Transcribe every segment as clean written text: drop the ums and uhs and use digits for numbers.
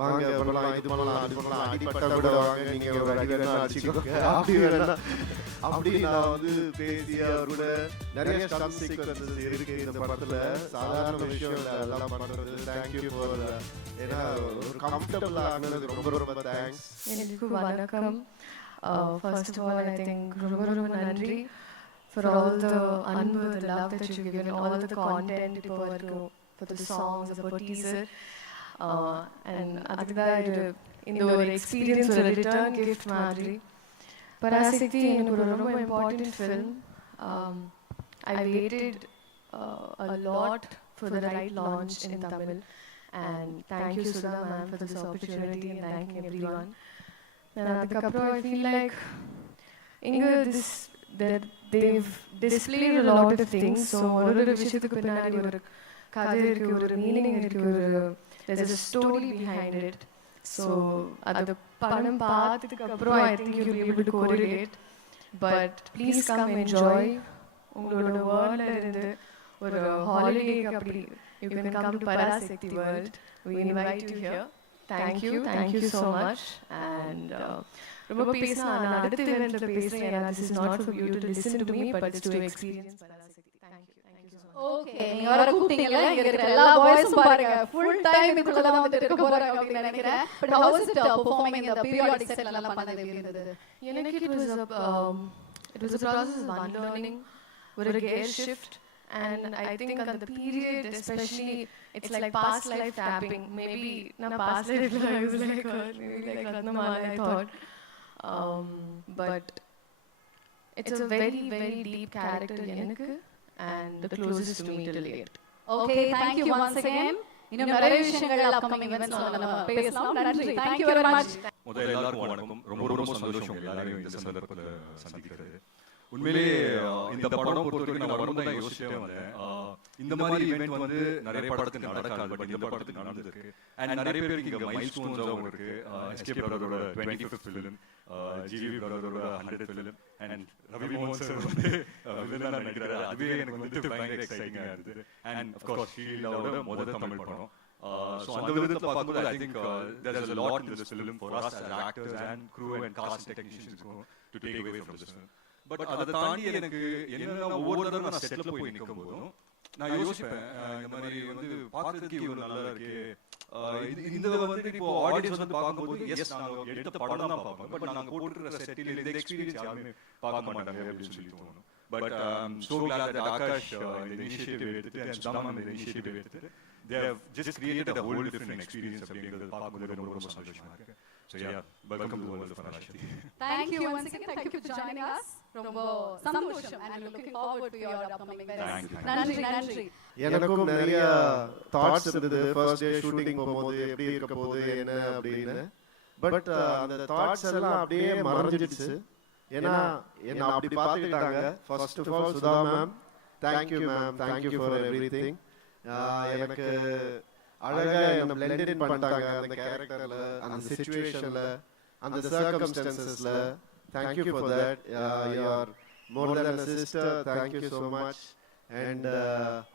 வாங்க பண்ணலாம், இது பண்ணலாம், அது பண்ணலாம், அடிப்பட்டா கூட வாங்க, நீங்க ஒரு அடி வேணா அடிச்சுக்கோங்க, அப்படி வேணா அப்படி நான் வந்து பேசி அவர் கூட நிறைய ஸ்டண்ட் சீக்வென்சஸ் இருக்கு இந்த படத்துல. சாதாரண விஷயம் இல்லை அதெல்லாம் பண்றது. தேங்க்யூ ஃபார், ஏன்னா ஒரு கம்ஃபர்டபுள் ஆனது ரொம்ப ரொம்ப தேங்க்ஸ். எனக்கு வணக்கம். First of all, I think ரொம்ப நன்றி for all the anbu, the love that you've given, all the content இப்போ வரைக்கும், for the songs, for teaser, and அதுதான் இந்த ஒரு எக்ஸ்பீரியன்ஸ், ஒரு ரிட்டர்ன் கிஃப்ட் மாதிரி. பராசக்தி எனக்கு ஒரு ரொம்ப important film. I waited a lot for the right launch in Tamil, and thank you Sudha ma'am for this opportunity, and thanking everyone. And adukapra I feel like they've displayed a lot of things. So oru vishyathukku pinnadi oru kadai irukku, oru meaning irukku, there's a story behind it. So adu padam paathadukku appo I think you'll be able to correlate. But please come enjoy. ungaloda world la irundhu oru holiday ku appadi you can come to Parasakti world. We invite you here. Thank you so much. And ரொம்ப பேசினா நான் அடுத்த இவெண்ட்ல பேசுறேன். ஏன்னா this is not for you to listen to me, but it's to experience Parasakti. Thank you so much. Okay, நீங்க வர கூப்பிட்டீங்கல, இங்க இருக்கிற எல்லா பாய்ஸும் பாருங்க ஃபுல் டைம் இதுக்குள்ள தான் வந்துட்டு இருக்க போறாங்க அப்படி நினைக்கிறேன். But how was it performing in the periodic set எல்லாம் பண்ணது எப்படி இருந்தது? எனக்கு it was a process of unlearning, ஒரு gear shift. And I think on the period especially it's like past life tapping. Maybe na past life I was like maybe like Ratnamala I thought, but it's a very very deep character enakku, and the closest to me till yet. Okay, thank you once again. இன்னும் நிறைய விஷயங்கள் upcoming events நம்ம பேசலாம். நன்றி, thank you very much. முதல்ல எல்லாருக்கும் வணக்கம். ரொம்ப சந்தோஷம் எல்லாரையும் இந்த சந்தர்ப்பத்துல சந்திக்கிறது. உண்மையிலேயே இந்த படம் பொறுத்தவரைக்கும் நான் வரும்போது தான் யோசிச்சுட்டே வந்தேன். இந்த மாதிரி ஈவெண்ட் வந்து நிறைய படத்துக்கு நடக்காது, பட் இந்த படத்துக்கு நடந்திருக்கு. அண்ட் நிறைய பேருக்கு இங்க மைல் ஸ்டோன்ஸாகவும் இருக்கு. எஸ்கே பிரதரோட 25th ஃபிலிம், ஜிவி பிரதரோட 100th ஃபிலிம், அண்ட் ரவி மோகன் சார் வந்து வில்லனா நடிக்கிறாரு. அதுவே எனக்கு வந்து பயங்கர எக்ஸைட்டிங்கா இருந்தது. அண்ட் அஃப்கோர்ஸ் ஷீலாவோட முதல் தமிழ் படம். So அந்த விதத்துல பார்க்கும்போது I think there is a lot in this film for us as actors and crew and cast and technicians to take away from this film. But அதை தாண்டி எனக்கு என்னன்னா ஒவ்வொரு தடவை நான் செட்ல போய் நிற்கும் போதும் நான் யோசிப்பேன், இந்த மாதிரி வந்து பார்க்கறதுக்கு இவ்வளவு நல்லா இருக்கு. இந்த வந்து இப்போ ஆடியன்ஸ் வந்து பார்க்கும்போது எஸ் நாங்க எடுத்த படம் தான் பார்ப்பாங்க, பட் நாங்க போட்டுற செட்டில் இந்த எக்ஸ்பீரியன்ஸ் யாருமே பார்க்க மாட்டாங்க அப்படின்னு சொல்லி தோணும். But so glad that Akash இந்த இனிஷியேட்டிவ் எடுத்துட்டு and Sudhaman இந்த இனிஷியேட்டிவ் எடுத்துட்டு they have just created a whole different experience அப்படிங்கிறது பார்க்கும்போது ரொம்ப சந்தோஷமா இருக்கு. So yeah, welcome to the world of Parasakti. Thank you once again. Thank you for joining us. ரொம்ப சந்தோஷம், and looking forward to your upcoming events. நன்றி. எனக்கும் நிறைய தாட்ஸ் இருந்தது ஃபர்ஸ்ட் டே ஷூட்டிங் போகும்போது எப்படி இருக்க போகுது என்ன அப்படின்னு. பட் அந்த தாட்ஸ் எல்லாம் அப்படியே மறைஞ்சிடுச்சு. ஏன்னா என்ன அப்படி பார்த்துக்கிட்டாங்க. First of all Sudha ma'am, thank you ma'am, thank you for everything. எனக்கு அழகா என்ன பிளெண்ட் இன் பண்ணிட்டாங்க அந்த கேரக்டர்ல, அந்த சிச்சுவேஷன்ல, அந்த சர்க்கம்ஸ்டான்சஸ்ல. Thank you for that. You are more than a sister. Thank you so much. And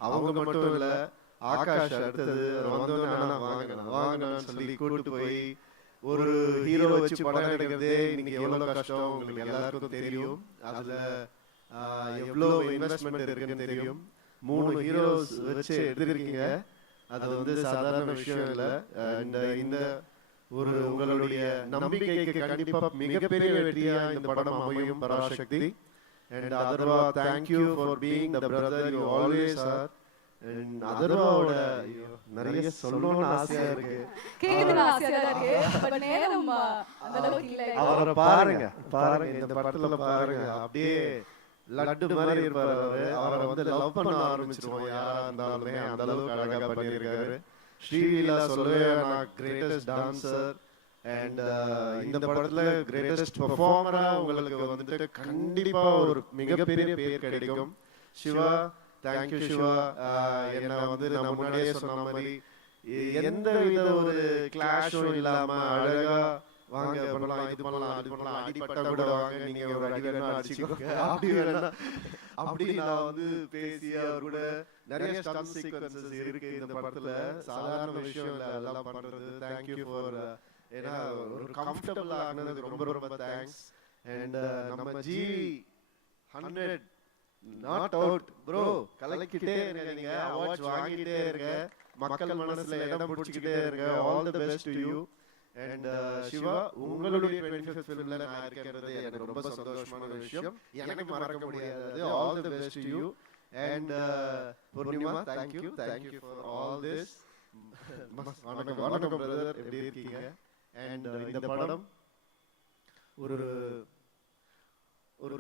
அவங்க மட்டும் இல்ல, ஆகாஷ் அடுத்தது வந்தோன்னா வாங்கன்னு சொல்லி கூட்டு போய் ஒரு ஹீரோ வச்சு படம் எடுக்கிறதே இன்னைக்கு எவ்வளவு கஷ்டம் உங்களுக்கு எல்லாருக்கும் தெரியும். அதுல எவ்வளவு இன்வெஸ்ட்மெண்ட் இருக்குன்னு தெரியும். 3 ஹீரோஸ் வச்சு எடுத்திருக்கீங்க, அது வந்து சாதாரண விஷயம் இல்ல. அண்ட் இந்த ஒரு உங்களுடைய நம்பிக்கைக்கு கண்டிப்பா மிகப்பெரிய வெற்றியா இந்த படம் அமையும் Parasakthi. And Adarva, thank you for being the brother you always are. And Adarvaவோட நிறைய சொல்லணும்னு ஆசையா இருக்கு, கேக்குதுல ஆசையா இருக்கு, பட் நேரம் அந்த அளவுக்கு இல்ல. அவரை பாருங்க இந்த படத்துல பாருங்க, அப்படியே லட்டு மாதிரி இருப்பாரு அவரு. அவரை வந்து லவ் பண்ண ஆரம்பிச்சிருவோம் யாரா இருந்தாலுமே, அந்த அளவுக்கு அழகா பண்ணியிருக்காரு. ஸ்ரீலீலா சொல்லவே நான் கிரேட்டஸ்ட் டான்சர். அண்ட் இந்த படத்துல கிரேட்டஸ்ட் பெர்ஃபார்மரா உங்களுக்கு வந்துட்டு கண்டிப்பா ஒரு மிகப்பெரிய பேர் கிடைக்கும். சிவா, தேங்க்யூ சிவா. என்ன வந்து நான் முன்னாடியே சொன்ன மாதிரி எந்த வித ஒரு கிளாஷும் இல்லாம அழகா வாங்க பண்ணலாம், இது பண்ணலாம், அது பண்ணலாம், அடிப்பட்டா கூட வாங்க, நீங்க ஒரு அடி வேணா அடிச்சுக்கோங்க, அப்படி வேணா அப்படி நான் வந்து பேசி அவர் கூட நிறைய ஸ்டன் சீக்வன்சஸ் இருக்கு இந்த படத்துல. சாதாரண விஷயம் இல்ல அதெல்லாம் பண்றது. தேங்க்யூ ஃபார் ஏன்னா ஒரு கம்ஃபர்டபுள் ஆனது ரொம்ப ரொம்ப தேங்க்ஸ். அண்ட் நம்ம ஜி 100 நாட் அவுட் ப்ரோ, கலக்கிட்டே இருங்க, நீங்க அவார்ட்ஸ் வாங்கிட்டே இருங்க, மக்கள் மனசுல இடம் பிடிச்சிக்கிட்டே இருங்க. All the best to you. And Siva, உங்களுடைய 25th ஃபிலிம்ல நான் இருக்கிறது எனக்கு ரொம்ப சந்தோஷமான விஷயம், எனக்கு மறக்க முடியாது. All the best to you. And Poornima, thank you for all this. வணக்கம் பிரதர், எப்படி இருக்கீங்க? அண்ட் இந்த படம் ஒரு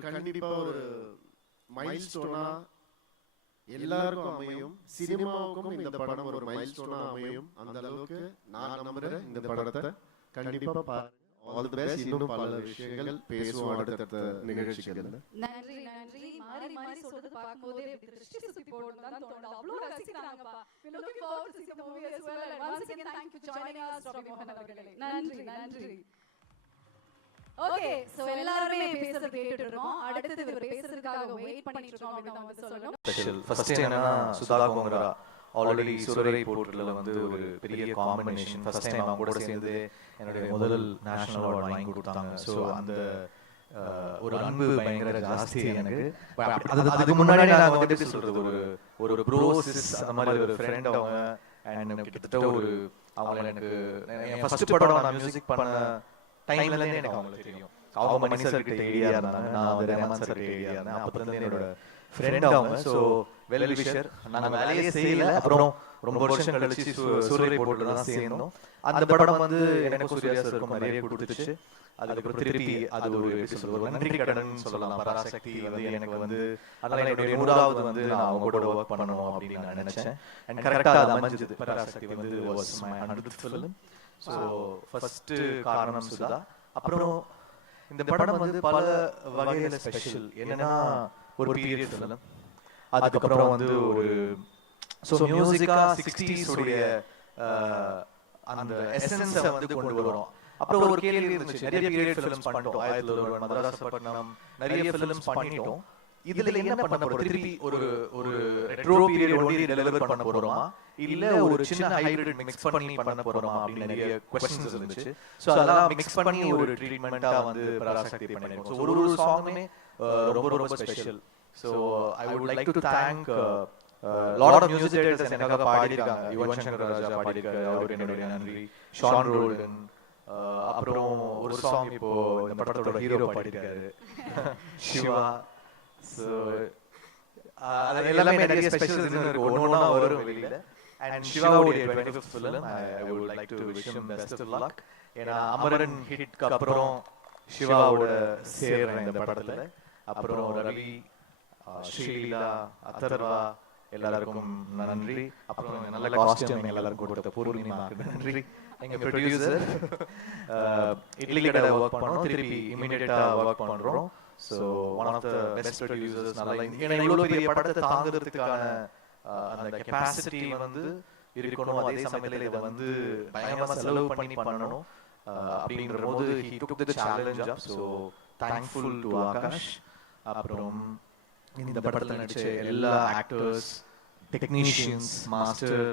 கண்டிப்பா ஒரு மைல்ஸ்டோனா எல்லாருக்கும் அமையும். சினிமாவுக்கும் இந்த படம் ஒரு மைல்ஸ்டோனா அமையும். அந்த அளவுக்கு நான் நம்புறேன். இந்த படத்தை கண்டிப்பா பாருங்க. All the best. இன்னும் பல விஷயங்கள் பேசுவோம் அடுத்த நிகழ்ச்சிகள். நன்றி. மாறி சொல்றது பாக்கும்போதே திருஷ்டி சுத்தி போடணும் தான் தோணுது. அவ்வளவு ரசிக்கிறாங்கப்பா. we looking forward to see the movie as well. And once again thank you for joining us, Ravi Mohan அவர்களே. நன்றி. ஓகே, சோ எல்லாரும் பேசுறது கேட்டுட்டு இருக்கோம். அடுத்து இவர் பேசுறதுக்காக வெயிட் பண்ணிட்டு இருக்கோம் அப்படி தான் வந்து சொல்லணும். ஸ்பெஷல் ஃபர்ஸ்ட் என்னன்னா சுதா கோங்கரா ஆல்ரெடி சுரரை போர்ட்டல்ல வந்து ஒரு பெரிய காம்பினேஷன். ஃபர்ஸ்ட் டைம் அவங்க கூட சேர்ந்து என்னுடைய முதல் நேஷனல் அவார்ட் வாங்கி கொடுத்தாங்க. ஸோ அந்த ஒரு அன்பு பயங்கர ஜாஸ்தி எனக்கு. அதுக்கு முன்னாடி நான் வந்து எப்படி சொல்றது, ஒரு ப்ரோசிஸ் அந்த மாதிரி ஒரு ஃப்ரெண்ட் அவங்க. அண்ட் கிட்டத்தட்ட ஒரு அவங்க எனக்கு என் ஃபர்ஸ்ட் படம் நான் மியூசிக் பண்ண டைம்ல இருந்தே எனக்கு அவங்களுக்கு தெரியும். அவங்க மணி சார் கிட்ட ஐடியா இருந்தாங்க, நான் வந்து ரஹ்மான் சார் கிட்ட ஐடியா இருந்தேன். அப்பத்துல இருந்து என்னோட ஃப்ரெண்ட் அவங்க. So well wisher. நாங்க வேலையே செய்யல, அப்புறம் ரொம்ப வருஷம் கழிச்சு சூரிய போட்டு தான் சேர்ந்தோம். அந்த படம் வந்து எனக்கு சூர்யா சாருக்கும் நிறைய கொடுத்துச்சு. அதுக்கப்புறம் திருப்பி அது ஒரு நன்றி கடன் சொல்லலாம். பராசக்தி வந்து எனக்கு வந்து அதனால என்னுடைய 100வது வந்து நான் அவங்க கூட ஒர்க் பண்ணணும் அப்படின்னு நான் நினைச்சேன். அண்ட் கரெக்டா அது அமைஞ்சது. பராசக்தி வந்து was my 100th film. So first காரணம் சுதா. அப்புறம் இந்த படம் வந்து பல வகையில ஸ்பெஷல். என்னன்னா ஒரு பீரியட் ஃபிலிம், அதுக்கப்புறம் வந்து ஒரு மியூசிக்கா 60s உடைய அந்த எசன்ஸை வந்து கொண்டு வரும். அப்புறம் ஒரு கேள்வி இருந்துச்சு, நிறைய பீரியட் ஃபிலிம்ஸ் பண்ணிட்டோம், 1001, மதராசப்பட்டினம், நிறைய ஃபிலிம்ஸ் பண்ணிட்டோம். இதுல என்ன பண்ண போறோம்? திருப்பி ஒரு ரெட்ரோ பீரியட் ஒன்லி டெலிவர் பண்ண போறோமா, இல்ல ஒரு சின்ன ஹைபிரிட் மிக்ஸ் பண்ணி பண்ண போறோமா அப்படின்னு நிறைய क्वेश्चंस இருந்துச்சு. சோ அதெல்லாம் மிக்ஸ் பண்ணி ஒரு ட்ரீட்மென்ட்டா வந்து பராசக்தி பண்ணிருக்கோம். சோ ஒரு சாங்குமே ரொம்ப special. So I would like to thank lot of music directors எனக்காக பாடிருக்காங்க. யுவன் சங்கர் ராஜா பாடிருக்காரு, அவருக்கு என்னுடைய நன்றி. ஷான் ரோல்டன், அப்புறம் ஒரு சாங் இப்போ இந்த படத்தோட ஹீரோ பாடிருக்காரு சிவா. சோ அது எல்லாமே நிறைய ஸ்பெஷல்ஸ் இருக்கு, ஒவ்வொண்ணா வரும் வெளியில. அண்ட் சிவாவுடைய 25th film I would like to wish him best of luck. ஏன்னா அமரன் ஹிட்க்கு அப்புறம் சிவாவோட சேர்ற இந்த படத்துல அப்புறம் ரவி, ஸ்ரீலீலா, அதர்வா எல்லாருக்கும் நன்றி. அப்புறம் நல்ல காஸ்டியூம் எல்லாருக்கும் கொடுத்த பூர்ணிமாக்கு நன்றி. எங்க ப்ரொடியூசர் இட்லி கடை ஒர்க் பண்ணோம், திருப்பி இமிடியேட்டா ஒர்க் பண்றோம். So one of the best producers. நல்லா ஏன்னா இவ்வளோ பெரிய படத்தை தாங்கிறதுக்கான அந்த கெப்பாசிட்டி வந்து இருக்கணும். அதே சமயத்தில் இதை வந்து பயங்கரமா செலவு பண்ணி பண்ணணும் அப்படின்ற போது he took the challenge up. So thankful to Akash. அப்புறம் இந்த படத்தில் நடிச்ச எல்லா ஆக்டர்ஸ், டெக்னீஷியன்ஸ், மாஸ்டர்,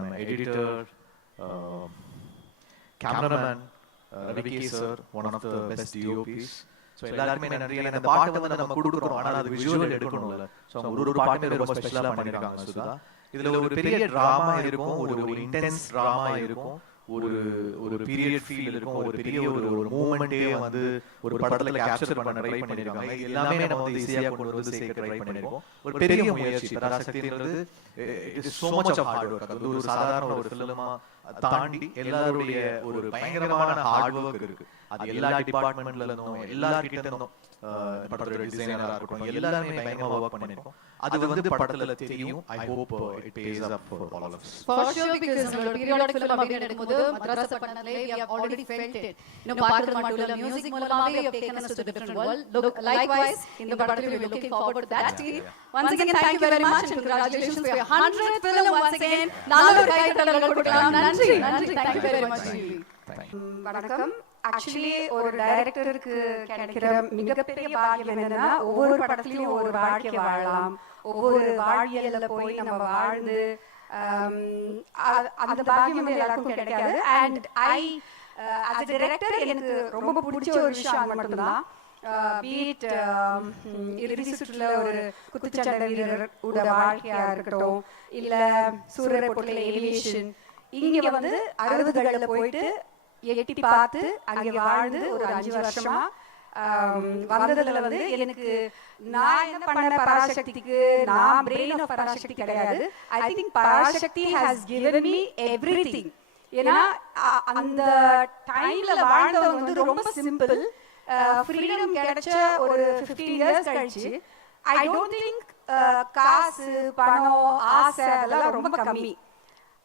நம்ம editor, cameraman Ravi sir, one of the best DOPs. So எல்லாருக்குமே நன்றி. இந்த பாட்டு வந்து நம்ம கொடுக்குறோம், ஆனால் அது விஷுவல் எடுக்கணும்ல. ஸோ ஒரு பாட்டுமே ரொம்ப ஸ்பெஷலாக பண்ணியிருக்காங்க சுதா. இதுல ஒரு பெரிய டிராமா இருக்கும், ஒரு இன்டென்ஸ் டிராமா இருக்கும், ஒரு பீரியட் ஃபீல் இருக்கும், ஒரு பெரிய ஒரு மூமெண்டே வந்து ஒரு படத்துல கேப்சர் பண்ண ட்ரை பண்ணிருக்காங்க. எல்லாமே நம்ம வந்து ஈஸியா கொண்டு வந்து சேர்க்க ட்ரை பண்ணிருக்கோம். ஒரு பெரிய முயற்சி. பராசக்தின்றது it is so much of hard work. அது ஒரு சாதாரண ஒரு ஃபிலிமா தாண்டி எல்லாருடைய ஒரு பயங்கரமான ஹார்ட் ஒர்க் இருக்கு. அது எல்லா டிபார்ட்மெண்ட்ல இருந்தும் எல்லார்கிட்ட இருந்தும் படத்தோட டிசைனரா இருக்கட்டும் எல்லாருமே பயங்கரமா ஒர்க் பண்ணிருக்கோம். அது வந்து படத்துல தெரியும். I hope it pays off for all of us. For sure, because நம்மளோட பீரியாடிக் ஃபிலிம் அப்படின்னு எடுக்கும்போது மதராசப்பட்டினம்ல we have already felt it. இன்னும் பார்க்கிறது மட்டும் இல்ல, மியூசிக் மூலமாவே you have taken us to the different world. Look, likewise இந்த படத்துல we are looking forward to that too. Once again thank you very much and congratulations for your 100th film. Once again நல்ல ஒரு கைத்தட்டல் கொடுக்கலாம். நன்றி. Thank you very much. Thank you. வணக்கம். Actually ஒரு டைரக்டருக்கு கிடைக்கிற மிகப்பெரிய பாக்கியம் என்னன்னா ஒவ்வொரு படத்துலயும் ஒவ்வொரு வாழ்க்கை வாழலாம், ஒவ்வொரு வாழ்வியல்ல போய் நம்ம வாழ்ந்து அந்த பாக்கியம் வந்து எல்லாருக்கும் கிடைக்காது. And I as a director எனக்கு ரொம்ப பிடிச்ச ஒரு விஷயம் அது மட்டும்தான். பீட் இறுதி சுற்றுல ஒரு குத்துச்சண்டை வீரர் உட வாழ்க்கையா இருக்கட்டும், இல்ல சூரியரை போட்டில ஏவியேஷன், இங்க வந்து 60களில் போயிட்டு எட்டி பார்த்து அங்கே வாழ்ந்து ஒரு 5 வருஷமா வந்ததுல வந்து எனக்கு நான் என்ன பண்ண பராசக்திக்கு நான் பிரெயின் ஆஃப் பராசக்தி கிடையாது. I think Parasakthi has given me everything. ஏன்னா அந்த டைம்ல வாழ்ந்தவங்க வந்து ரொம்ப சிம்பிள். ஃப்ரீடம் கிடைச்ச ஒரு 15 இயர்ஸ் கழிச்சு ஐ டோன்ட் திங்க் காசு பணம் ஆசை அதெல்லாம் ரொம்ப கம்மி.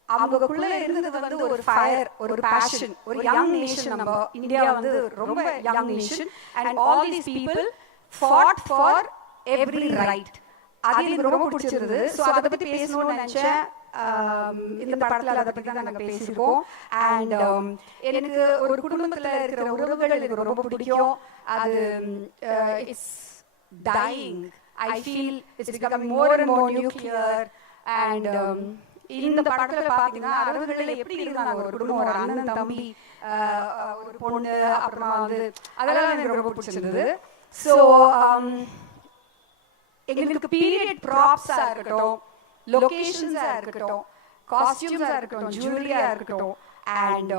அவங்களுக்குள்ள இருந்தது வந்து ஒரு ஃபயர், ஒரு பேஷன், ஒரு யங் நேஷன். நம்ம இந்தியா வந்து ரொம்ப young nation and all these people fought for every right. அது எனக்கு ரொம்ப பிடிச்சிருந்தது. ஸோ அதை பற்றி பேசணும்னு நினச்சேன். இந்த படத்தில் அதை பற்றி தான் நாங்கள் பேசியிருக்கோம். அண்ட் எனக்கு ஒரு குடும்பத்தில் இருக்கிற உறவுகள் எனக்கு ரொம்ப பிடிக்கும். அது it's dying. I feel it's becoming more and more nuclear. And இந்த படத்துல பாத்தீங்கன்னா 60களில் எப்படி இருந்தாங்க ஒரு குடும்பம், ஒரு அண்ணன் தம்பி, ஒரு பொண்ணு, அப்புறமா வந்து அதெல்லாம் எனக்கு ரொம்ப பிடிச்சிருந்தது. ஸோ எங்களுக்கு பீரியட் ப்ராப்ஸா இருக்கட்டும், லொகேஷன்ஸா இருக்கட்டும், காஸ்டியூம்ஸா இருக்கட்டும், ஜுவல்லரியா இருக்கட்டும், அண்ட்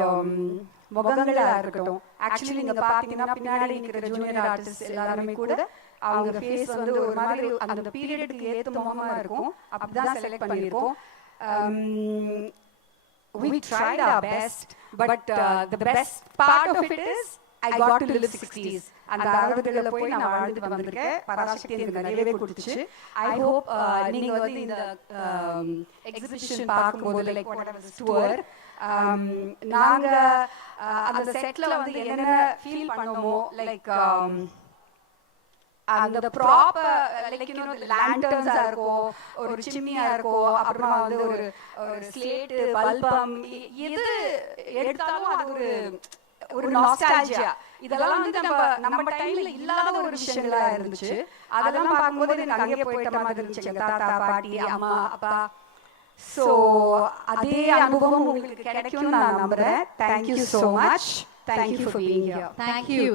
முகங்களா இருக்கட்டும். ஆக்சுவலி நீங்க பாத்தீங்கன்னா பின்னாடி இருக்கிற ஜூனியர் ஆர்டிஸ்ட் எல்லாருமே கூட அவங்க ஃபேஸ் வந்து ஒரு மாதிரி அந்த பீரியடுக்கு ஏற்ற முகமா இருக்கும். அப்படிதான் செலக்ட் பண்ணியிருக்கோம். We tried our best, but the best part of it is I got to live 60s. அந்த 60களில் போய் நான் வாழ்ந்து வந்திருக்கேன். பராசக்தி எனக்கு நிறையவே கொடுத்துச்சு. I hope நீங்க வந்து இந்த எக்ஸிபிஷன் பார்க்கும்போது லைக் டூர் நாங்க அந்த செட்ல வந்து என்னென்ன ஃபீல் பண்ணுவோமோ, லைக் அந்த ப்ராப் லைக் யூ நோ லேண்டர்ன்ஸா இருக்கும், ஒரு சிம்னியா இருக்கும், அப்புறமா வந்து ஒரு ஸ்லேட் பல்பம், எது எடுத்தாலும் அது ஒரு நாஸ்டால்ஜியா. இதெல்லாம் வந்து நம்ம டைம்ல இல்லாத ஒரு விஷயங்களா இருந்துச்சு. அதெல்லாம் பார்க்கும்போது எனக்கு அங்கேயே போயிட்ட மாதிரி இருந்துச்சு, எங்க தாத்தா பாட்டி அம்மா அப்பா. ஸோ அதே அனுபவம் உங்களுக்கு கிடைக்கும்னு நான் நம்புறேன். Thank you so much. Thank you for being here. Thank you.